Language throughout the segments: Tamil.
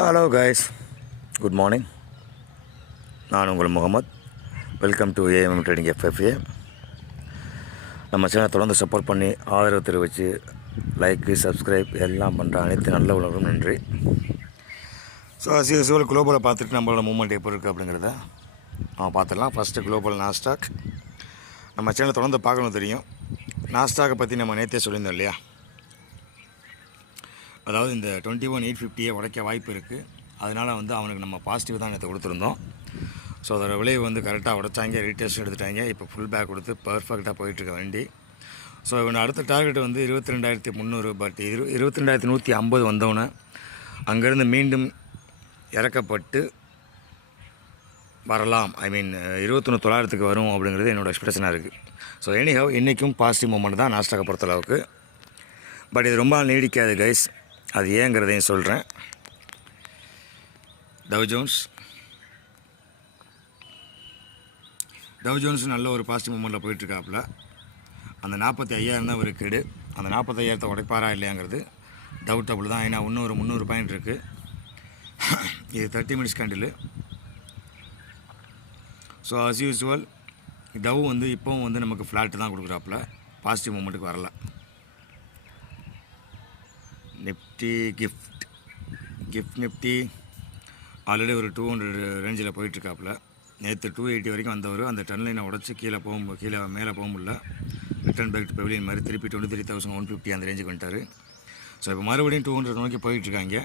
Hello guys, good morning. நான் உங்கள் Mohammed. Welcome to AMM trading FFA. நம்ம சேனலை தொடர்ந்து சப்போர்ட் பண்ணி ஆதரவு தெரிவித்து லைக்கு சப்ஸ்கிரைப் எல்லாம் பண்ணுற அனைத்து நல்ல உணர்வும் நன்றி. ஸோ யூசுவல் குளோபலை பார்த்துட்டு நம்மளோட மூவ்மெண்ட் எப்போ இருக்குது அப்படிங்கிறத நம்ம பார்த்துடலாம். First global Nasdaq. நம்ம சேனலை தொடர்ந்து பார்க்கணும் தெரியும். நாஸ்டாக்கை பற்றி நம்ம நேற்றே சொல்லியிருந்தோம் இல்லையா? அதாவது இந்த 21,850 உடைக்க வாய்ப்பு இருக்குது. அதனால் அவனுக்கு நம்ம பாசிட்டிவ் தான் நேற்று கொடுத்துருந்தோம். ஸோ அதோட விளைவு கரெக்டாக உடைச்சாங்க, ரீடெஸ்ட் எடுத்துட்டாங்க. இப்போ ஃபுல் பேக் கொடுத்து பர்ஃபெக்டாக போயிட்டுருக்க வண்டி. ஸோ இவன் அடுத்த டார்கெட் 22,300. பட் 22,150 வந்தவொன்னே அங்கேருந்து மீண்டும் இறக்கப்பட்டு வரலாம். 21,900 வரும் அப்படிங்கிறது என்னோடய எக்ஸ்பெக்டேஷனாக இருக்குது. ஸோ எனிஹவ் இன்றைக்கும் பாசிட்டிவ் மூமெண்ட் தான் நாஸ்டாக்கை பொறுத்தளவுக்கு. பட் இது ரொம்ப நீடிக்காது கைஸ். அது ஏங்கிறதையும் சொல்கிறேன். டவ் ஜோன்ஸ் நல்ல ஒரு பாசிட்டிவ் மூமெண்ட்டில் போயிட்டுருக்காப்புல. அந்த 45,000 தான் ஒரு கெடு. அந்த 45,000 உடைப்பாரா இல்லையாங்கிறது டவுட்டபுள் தான். ஏன்னா இன்னும் ஒரு 300 பாயிண்ட் இருக்குது. இது 30 minutes கண்டில். So as usual tau இப்போவும் நமக்கு ஃப்ளாட்டு தான் கொடுக்குறாப்புல, பாசிட்டிவ் மூமெண்ட்டுக்கு வரல. நிஃப்டி கிஃப்ட் நிஃப்டி ஆல்ரெடி ஒரு 200 ரேஞ்சில் போயிட்டுருக்காப்புல. நேற்று 280 வரைக்கும் வந்தவர் அந்த ட்ரெண்ட் லைனை உடச்சி கீழே மேலே போக முடியல. ரிட்டர்ன் பேக் டு பெவிலியன் மாதிரி திருப்பி 23,150 அந்த ரேஞ்சுக்கு வந்துட்டார். ஸோ இப்போ மறுபடியும் 200 நோக்கி போயிட்டுருக்காங்க.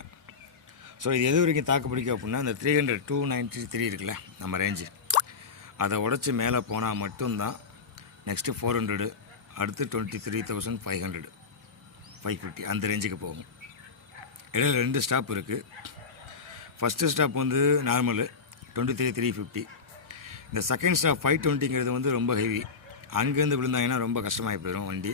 ஸோ இது எது வரைக்கும் தாக்கு பிடிக்கும் அப்படின்னா அந்த 293 இருக்குல்ல நம்ம ரேஞ்சு, அதை உடச்சி மேலே போனால் மட்டும்தான் நெக்ஸ்ட்டு 400, அடுத்து 23,500 550 அந்த ரேஞ்சுக்கு போகும். இடையில் 2 ஸ்டாப் இருக்குது. First stop normal 23,350. இந்த செகண்ட் ஸ்டாப் 520ங்கிறது ரொம்ப ஹெவி. அங்கேருந்து விழுந்தாங்கன்னா ரொம்ப கஷ்டமாகி போயிடும் வண்டி.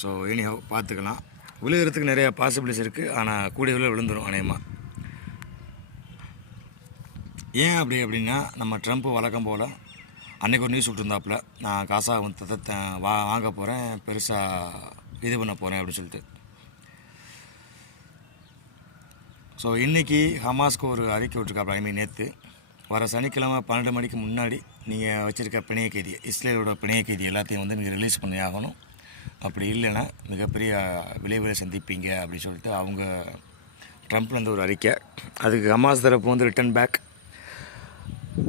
ஸோ எனிஹவ் பார்த்துக்கலாம். விழுகிறதுக்கு நிறையா பாசிபிலிட்டிஸ் இருக்குது. ஆனால் கூடிய விழுந்துடும் அநேகமாக. ஏன் அப்படின்னா நம்ம ட்ரம்ப் வழக்கம் போல் அன்றைக்கி ஒரு நியூஸ் விட்டுருந்தாப்புல, நான் காசாக வாங்க போகிறேன், பெருசாக இது பண்ண போகிறேன் அப்படின்னு சொல்லிட்டு. ஸோ இன்றைக்கி ஹமாஸ்க்கு ஒரு அறிக்கை விட்டுருக்காப்புல. நேற்று வர சனிக்கிழமை 12 மணிக்கு முன்னாடி நீங்கள் வச்சுருக்க பிணைய கைதி, இஸ்ரேலோட பிணைய கைதி எல்லாத்தையும் நீங்கள் ரிலீஸ் பண்ணி ஆகணும். அப்படி இல்லைன்னா மிகப்பெரிய விளைவுகளை சந்திப்பீங்க அப்படின்னு சொல்லிட்டு அவங்க ட்ரம்ப்லேருந்து ஒரு அறிக்கை. அதுக்கு ஹமாஸ் தரப்பு ரிட்டன் பேக்.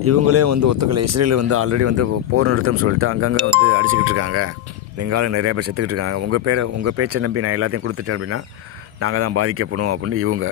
இவங்களே ஒத்துக்கலை. இஸ்ரேல் ஆல்ரெடி போர் நிறுத்தம்னு சொல்லிட்டு அங்கங்கே அடிச்சுக்கிட்டு இருக்காங்க. பெங்காலில் நிறையா பேர் செத்துக்கிட்டு இருக்காங்க. உங்கள் பேச்சை நம்பி நான் எல்லாத்தையும் கொடுத்துட்டேன் அப்படின்னா நாங்கள் தான் பாதிக்கப்படும் அப்படின்னு இவங்க.